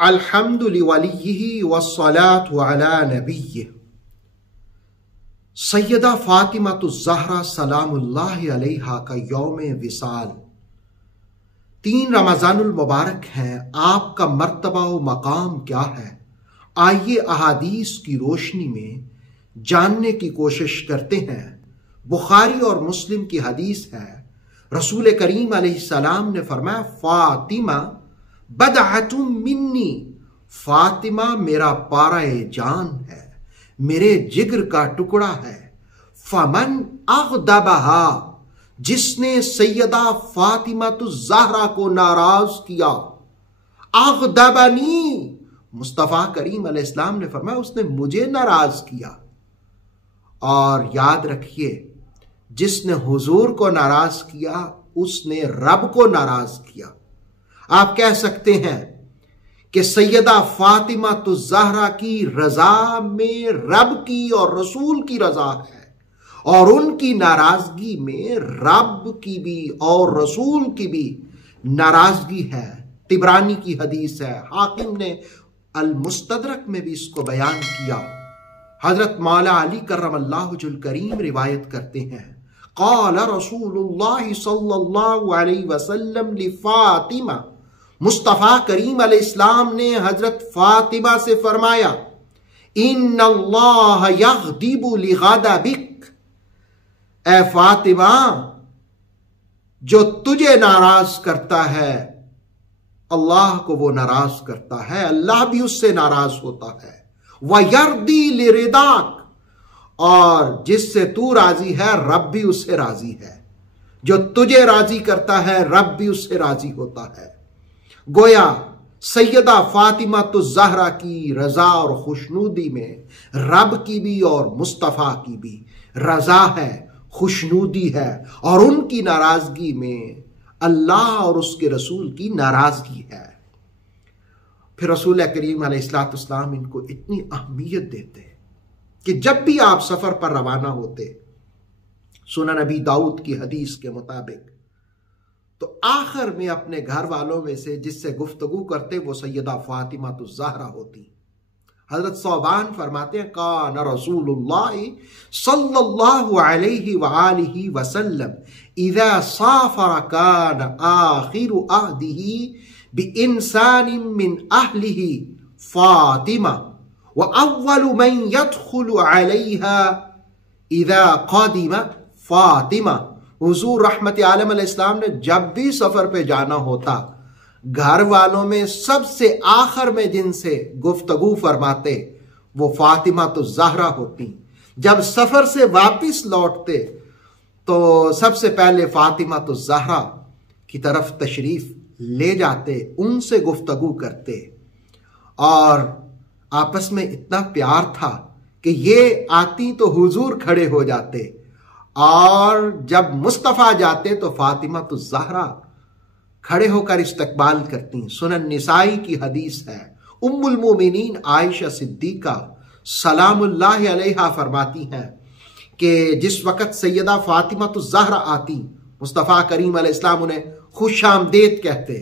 الحمد لولیہ والصلاة علی نبیہ سیدہ فاطمہ الزہرا سلام اللہ علیہا کا یوم وصال 3 رمضان المبارک ہیں۔ آپ کا مرتبہ و مقام کیا ہے؟ آئیے احادیث کی روشنی میں جاننے کی کوشش کرتے ہیں۔ بخاری اور مسلم کی حدیث ہے، رسول کریم علیہ السلام نے فرمایا فاطمہ بدعۃ منی، فاطمہ میرا پارہ جان ہے، میرے جگر کا ٹکڑا ہے۔ فمن اغضبہا، جس نے سیدہ فاطمہ الزہرا کو ناراض کیا، اغضبنی، مصطفیٰ کریم علیہ السلام نے فرمایا اس نے مجھے ناراض کیا۔ اور یاد رکھیے، جس نے حضور کو ناراض کیا اس نے رب کو ناراض کیا۔ آپ کہہ سکتے ہیں کہ سیدہ فاطمہ الزہرا کی رضا میں رب کی اور رسول کی رضا ہے، اور ان کی ناراضگی میں رب کی بھی اور رسول کی بھی ناراضگی ہے۔ طبرانی کی حدیث ہے، حاکم نے المستدرک میں بھی اس کو بیان کیا۔ حضرت مولا علی کرم اللہ وجہ الکریم روایت کرتے ہیں، قال رسول اللہ صلی اللہ علیہ وسلم لفاطمہ، مصطفیٰ کریم علیہ السلام نے حضرت فاطمہ سے فرمایا، ان اللہ یغضب لغضبک، اے فاطمہ جو تجھے ناراض کرتا ہے اللہ کو وہ ناراض کرتا ہے، اللہ بھی اس سے ناراض ہوتا ہے۔ وَيَرْضِي لِرِضَاكَ، اور جس سے تو راضی ہے رب بھی اس سے راضی ہے۔ جو تجھے راضی کرتا ہے رب بھی اس سے راضی ہوتا ہے۔ گویا سیدہ فاطمہ الزہرا کی رضا اور خوشنودی میں رب کی بھی اور مصطفیٰ کی بھی رضا ہے، خوشنودی ہے، اور ان کی ناراضگی میں اللہ اور اس کے رسول کی ناراضگی ہے۔ پھر رسول کریم علیہ السلام ان کو اتنی اہمیت دیتے کہ جب بھی آپ سفر پر روانہ ہوتے، سنن نبی داؤد کی حدیث کے مطابق، تو آخر میں اپنے گھر والوں میں سے جس سے گفتگو کرتے وہ سیدہ فاطمہ الزہرا ہوتی۔ حضرت ثوبان فرماتے ہیں، کان رسول اللہ صلی اللہ علیہ وآلہ وسلم اذا سافر کان آخر عہدہ بانسان من اہلہ فاطمہ واول من يدخل علیہا اذا قادم فاطمہ۔ حضور رحمت عالم علیہ السلام نے جب بھی سفر پہ جانا ہوتا، گھر والوں میں سب سے آخر میں جن سے گفتگو فرماتے وہ فاطمہ الزہرا ہوتی۔ جب سفر سے واپس لوٹتے تو سب سے پہلے فاطمہ الزہرا کی طرف تشریف لے جاتے، ان سے گفتگو کرتے، اور آپس میں اتنا پیار تھا کہ یہ آتی تو حضور کھڑے ہو جاتے، اور جب مصطفیٰ جاتے تو فاطمہ الزہرا کھڑے ہو کر استقبال کرتی۔ سنن نسائی کی حدیث ہے، ام المومنین عائشہ صدیقہ سلام اللہ علیہا فرماتی ہیں کہ جس وقت سیدہ فاطمہ الزہرا آتی، مصطفیٰ کریم علیہ السلام انہیں خوش آمدید کہتے،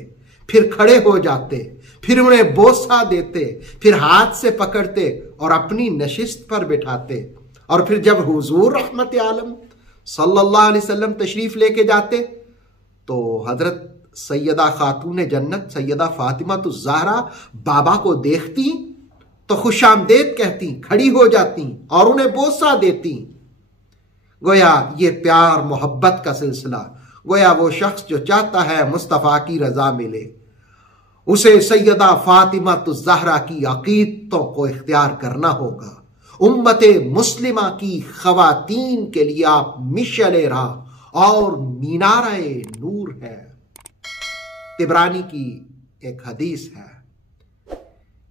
پھر کھڑے ہو جاتے، پھر انہیں بوسہ دیتے، پھر ہاتھ سے پکڑتے اور اپنی نشست پر بٹھاتے، اور پھر جب حضور رحمت عالم صلی اللہ علیہ وسلم تشریف لے کے جاتے تو حضرت سیدہ خاتون جنت سیدہ فاطمہ الزہرا بابا کو دیکھتی تو خوش آمدید کہتی، کھڑی ہو جاتی اور انہیں بوسہ دیتی۔ گویا یہ پیار محبت کا سلسلہ، گویا وہ شخص جو چاہتا ہے مصطفیٰ کی رضا ملے اسے سیدہ فاطمہ الزہرا کی عقیدتوں کو اختیار کرنا ہوگا۔ امت مسلمہ کی خواتین کے لیے آپ مشعل راہ اور مینارہ نور ہے۔ طبرانی کی ایک حدیث ہے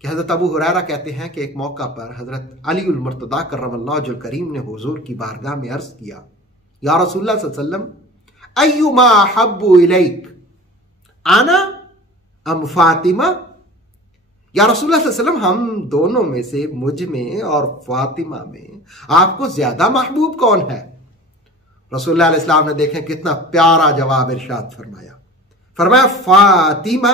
کہ حضرت ابو ہریرہ کہتے ہیں کہ ایک موقع پر حضرت علی المرتضیٰ کرم اللہ وجہ الکریم نے حضور کی بارگاہ میں عرض کیا، یا رسول اللہ صلی اللہ علیہ وسلم ایما احب الیک انا ام فاطمہ؟ یا رسول اللہ صلی اللہ علیہ وسلم ہم دونوں میں سے، مجھ میں اور فاطمہ میں آپ کو زیادہ محبوب کون ہے؟ رسول اللہ علیہ السلام نے دیکھیں کتنا پیارا جواب ارشاد فرمایا، فرمایا فاطمہ